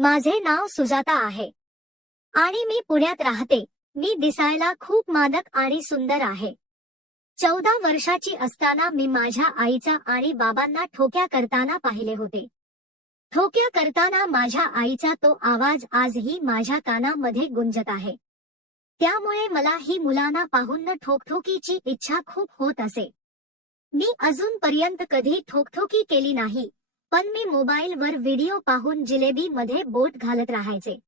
माझे नाव सुजाता आहे. आणि मी पुण्यात राहते. मी दिसायला खूप मादक आणि सुंदर आहे. चौदा वर्षाची असताना मी माझ्या आईचा आणि बाबांना ठोक्या करताना पाहिले होते. ठोक्या करताना माझ्या आईचा तो आवाज आजही माझ्या कानामध्ये गुंजत आहे. त्यामुळे मला ही मुलांना पाहून न ठोकठोकीची इच्छा खूप होत असे. मी अजूनपर्यंत कधी ठोकठोकी केली नाही. पण मी मोबाईलवर व्हिडिओ पाहून जिलेबी मध्ये बोट घालत राहायचे.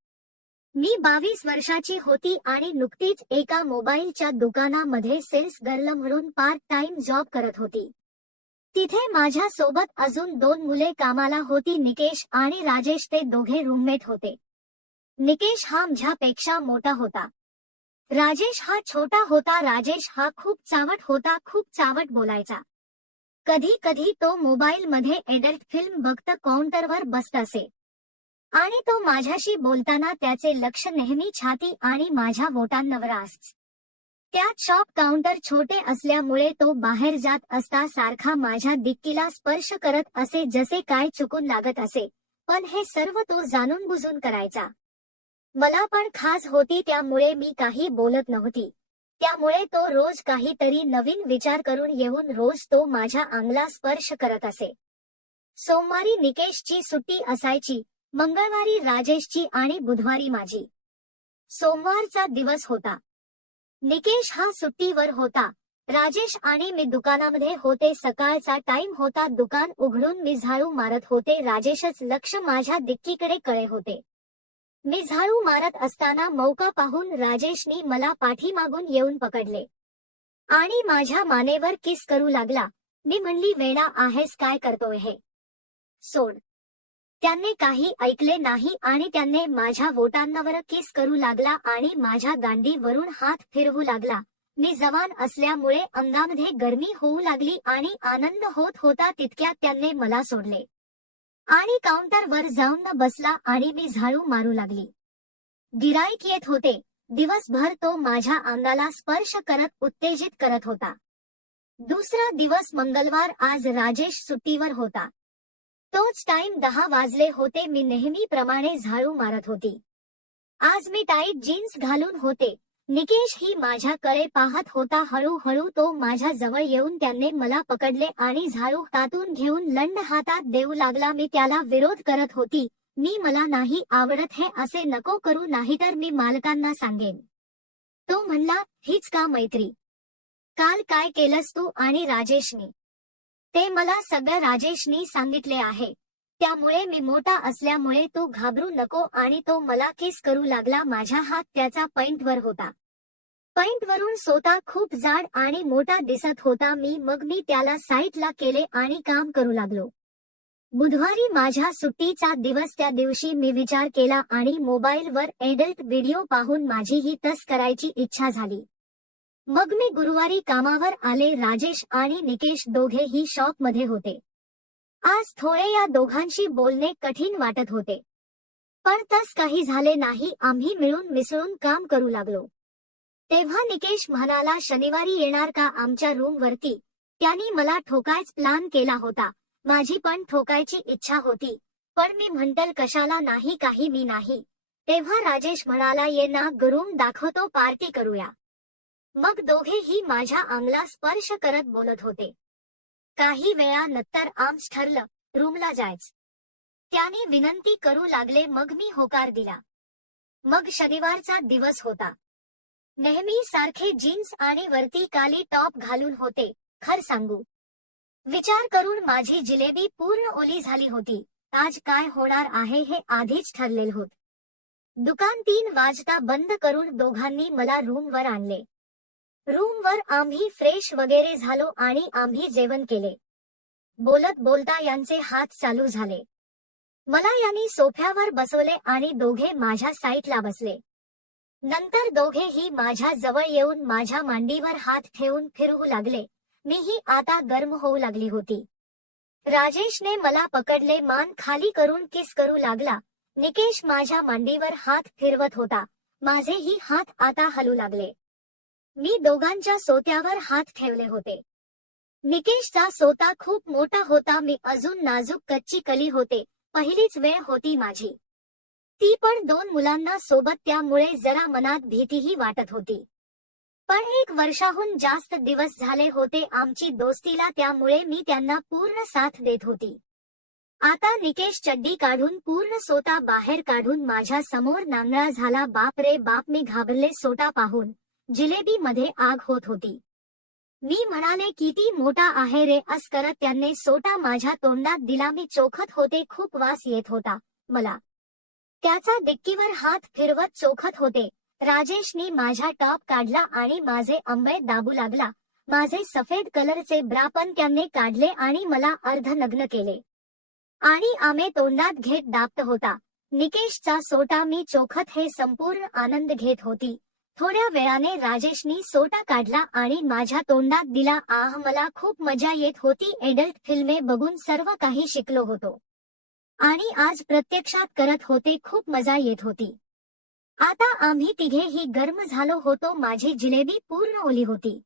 मी बावीस वर्षाची होती आणि नुकतीच एका मोबाईलच्या दुकानामध्ये सेल्स गर्ल म्हणून पार्ट टाइम जॉब करत होती. तिथे माझ्या सोबत अजून दोन मुले कामाला होती निकेश आणि राजेश. ते दोघे रूममेट होते. निकेश हा माझ्यापेक्षा मोठा होता. राजेश हा छोटा होता. राजेश हा खूप चावट होता. खूप चावट बोलायचा. कधी कधी तो मोबाईल मध्ये एडल्ट फिल्म बघत काउंटरवर बसत असे. आणि तो माझ्याशी बोलताना त्याचे लक्ष नेहमी छाती आणि माझ्या बोटांवर असत. त्यात शॉप काउंटर छोटे असल्यामुळे तो बाहेर जात असता सारखा माझ्या दिक्कीला स्पर्श करत असे जसे काय चुकून लागत असे. पण हे सर्व तो जाणून बुजून करायचा. मला पण खास होती त्यामुळे मी काही बोलत नव्हती. त्यामुळे तो रोज काहीतरी नवीन विचार करून येऊन रोज तो माझ्या अंगला स्पर्श करत असे. सोमवारी निकेशची सुट्टी असायची मंगळवारी राजेशची आणि बुधवारी माझी. सोमवारचा दिवस होता. निकेश हा सुट्टीवर होता. राजेश आणि मी दुकानामध्ये होते सकाळचा टाइम होता दुकान उघडून मी झाडू मारत होते राजेशच लक्ष माझ्या दिक्कीकडे कळे होते. मी झाडू मारत असताना मौका पाहून राजेशनी मला पाठीमागून येऊन पकडले. आणि माझ्या मानेवर किस करू लागला. मी म्हणली वेणा आहेस काय करतोय हे? सोड. त्यांनी काही ऐकले नाही आणि त्यांनी माझ्या बोटांवर किस करू लागला आणि माझ्या गांडीवरून हात फिरवू लागला. मी जवान असल्यामुळे अंगामध्ये गरमी होऊ लागली आणि आनंद होत होता तितक्यात त्यांनी मला सोडले. आणि काउंटरवर जाऊन बसला आणि मी झाडू मारू लागली. गिराईक येत होते. दिवसभर तो माझ्या अंगाला स्पर्श करत उत्तेजित करत होता. दुसरा दिवस मंगळवार आज राजेश सुट्टीवर होता. तोच टाइम दहा वाजले होते. मी नेहमीप्रमाणे झाडू मारत होती. आज मी टाईट जीन्स घालून होते. निकेश ही माझ्याकडे पाहत होता. हळूहळू तो माझ्या जवळ येऊन त्याने मला पकडले आणि झाडू तातून घेऊन लंड हातात देऊ लागला. मी त्याला विरोध करत होती. मी मला नाही आवडत हे असे नको करू नाहीतर मी मालकांना सांगेन. तो म्हणला हीच का मैत्री? काल काय केलंस तू आणि राजेशनी? ते मला सगळं राजेशनी सांगितले आहे. त्यामुळे मी मोठा असल्यामुळे तू घाबरू नको आणि तो मला किस करू लागला. माझ्या हात त्याचा पैंटवर होता. पैंटवरून वरून सोता खूप जाड आणि मोठा दिसत होता. मी मग मी त्याला साईटला केले आणि काम करू लागलो. बुधवारी माझ्या सुट्टीचा दिवस त्या दिवशी मी विचार केला आणि मोबाईलवर एडल्ट व्हिडिओ पाहून माझी ही तस करायची इच्छा झाली. मग मी गुरुवारी कामावर आले. राजेश आणि निकेश दोघेही शॉपमध्ये होते. आज थोडे या दोघांशी बोलणे कठीण वाटत होते. पण तस काही झाले नाही आम्ही मिळून मिसळून काम करू लागलो. तेव्हा निकेश म्हणाला शनिवारी येणार का आमच्या रूम वरती? त्यांनी मला ठोकायच प्लान केला होता. माझी पण ठोकायची इच्छा होती. पण मी म्हणतल कशाला नाही काही मी नाही. तेव्हा राजेश म्हणाला ये ना गुरुम दाखवतो पार्टी करूया. मग दोघेही माझ्या अंगला स्पर्श करत बोलत होते. काही वेळा नंतर आम्स ठरलं रूमला जायच. त्याने विनंती करू लागले मग मी होकार दिला. मग शनिवारचा दिवस होता. नेहमी सारखे जीन्स आणि वरती काली टॉप घालून होते खर सांगू. विचार करून माझी जिलेबी पूर्ण ओली झाली होती. आज काय होणार आहे हे आधीच ठरलेले होत. दुकान तीन वाजता बंद करून दोघांनी मला रूमवर आणले. रूमवर आम्ही फ्रेश वगैरे झालो आणि आम्ही जेवण केले. बोलत बोलता यांचे हात चालू झाले. मला यांनी सोफ्यावर बसवले आणि दोघे माझ्या साईटला बसले. नंतर दोघेही माझ्या जवळ येऊन माझ्या मांडीवर हात ठेवून फिरवू लागले. मीही आता गर्म होऊ लागली होती. राजेशने मला पकडले मान खाली करून किस करू लागला. निकेश माझ्या मांडीवर हात फिरवत होता. माझेही हात आता हलू लागले. मी दोघांच्या सोत्यावर हात ठेवले होते. निकेशचा सोता खूप मोठा होता मी अजून नाजूक कच्ची कली होते पहिलीच वेळ होती माझी. ती पण दोन मुलांना सोबत त्यामुळे जरा मनात भीतीही वाटत होती. पण एक वर्षाहून जास्त दिवस झाले होते आमची दोस्तीला त्यामुळे मी त्यांना पूर्ण साथ देत होती. आता निकेश चड्डी काढून पूर्ण सोता बाहेर काढून माझ्यासमोर नांगळा झाला बाप रे बाप मी घाबरले सोटा पाहून. जिलेबी मध्ये आग होत होती. मी म्हणाले किती मोठा आहे रे अस करत त्यांनी सोटा माझ्या तोंडात दिला. मी चोखत होते खूप वास येत होता मला. त्याचा डिक्कीवर हात फिरवत चोखत होते. राजेशनी माझा टॉप काढला आणि माझे आंबे दाबू लागला. माझे सफेद कलरचे ब्रापन त्यांनी त्याने काढले आणि मला अर्ध नग्न केले. आणि आमे तोंडात घेत दाबत होता. निकेशचा सोटा मी चोखत हे संपूर्ण आनंद घेत होती. थोड्या वेळाने राजेशनी सोटा काढला आणि माझ्या तोंडात दिला आह मला खूप मजा येत होती एडल्ट फिल्मे बघून सर्व काही शिकलो होतो. आणि आज प्रत्यक्षात करत होते खूप मजा येत होती. आता आम्ही तिघेही गर्म झालो होतो माझी जिलेबी पूर्ण ओली होती.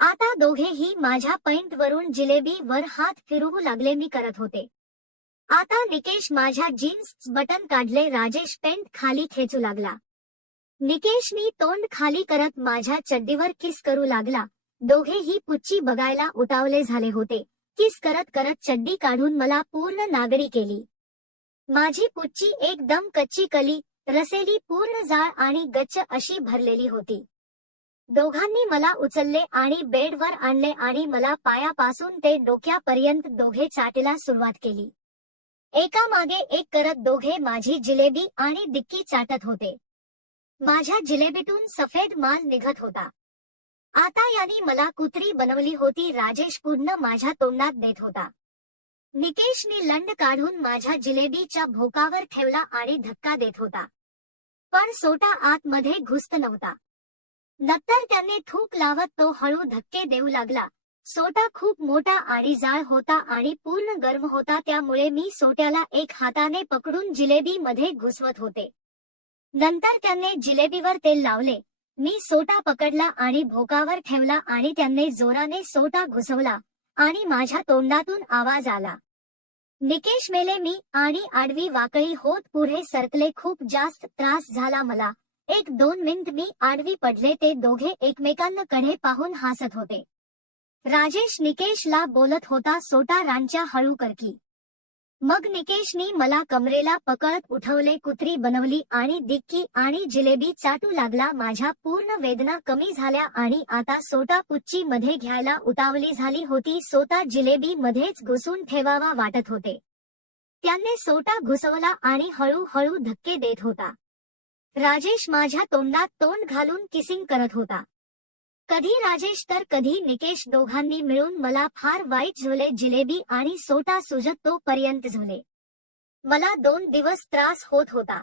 आता दोघेही माझ्या पॉइंट वरून जिलेबी वर हात फिरवू लागले मी करत होते. आता निकेश माझ्या जीन्स बटन काढले राजेश पेंट खाली खेचू लागला. निकेशनी तोंड खाली करत माझ्या चड्डीवर किस करू लागला. दोघेही पुच्ची बघायला उतावले झाले होते. किस करत करत चड्डी काढून मला पूर्ण नागडी केली. माझी पुच्ची एकदम कच्ची कली रसेली पूर्ण जाळ आणि गच्च अशी भरलेली होती. दोघांनी मला उचलले आणि बेडवर आणले आणि मला पायापासून ते डोक्यापर्यंत दोघे चाटेला सुरुवात केली. एका मागे एक करत दोघे माझी जिलेबी आणि दिक्की चाटत होते. माझ्या जिलेबीतून सफेद माल निघत होता. आता यांनी मला कुत्री बनवली होती राजेश पूर्ण माझ्या तोंडात देत होता. निकेशने लंड काढून माझ्या जिलेबीच्या भोकावर ठेवला आणि धक्का देत होता. पण सोटा आतमध्ये घुसत नव्हता. नंतर त्याने थूक लावत तो हळू धक्के देऊ लागला. सोटा खूप मोठा आणि जाळ होता आणि पूर्ण गर्म होता त्यामुळे मी सोट्याला एक हाताने पकडून जिलेबी मध्ये घुसवत होते. नंतर त्यांनी जिलेबीवर तेल लावले. मी सोटा पकडला आणि भोकावर ठेवला आणि त्यांनी जोराने सोटा घुसवला आणि माझ्या तोंडातून आवाज आला. निकेश मेले मी आणि आडवी वाकळी होत पुढे सरकले खूप जास्त त्रास झाला मला. एक दोन मिनिट मी आडवी पडले ते दोघे एकमेकांकडे पाहून हसत होते. राजेश निकेशला बोलत होता सोटा रांच्या हळू करकी. मग निकेशनी मला कमरेला पकडत उठवले कुत्री बनवली आणि दिक्की आणि जिलेबी चाटू लागला. माझ्या पूर्ण वेदना कमी झाल्या आणि आता सोटा पुच्ची मध्ये घ्यायला उतावली झाली होती. सोता जिलेबी मध्येच घुसून ठेवावा वाटत होते. त्यांनी सोटा घुसवला आणि हळूहळू धक्के देत होता. राजेश माझ्या तोंडात तोंड घालून किसिंग करत होता. कधी राजेश तर कधी निकेश दोघांनी मिळून मला फार वाईट झुले जिलेबी आणि सोटा सुजत तोपर्यंत झुले. मला दोन दिवस त्रास होत होता.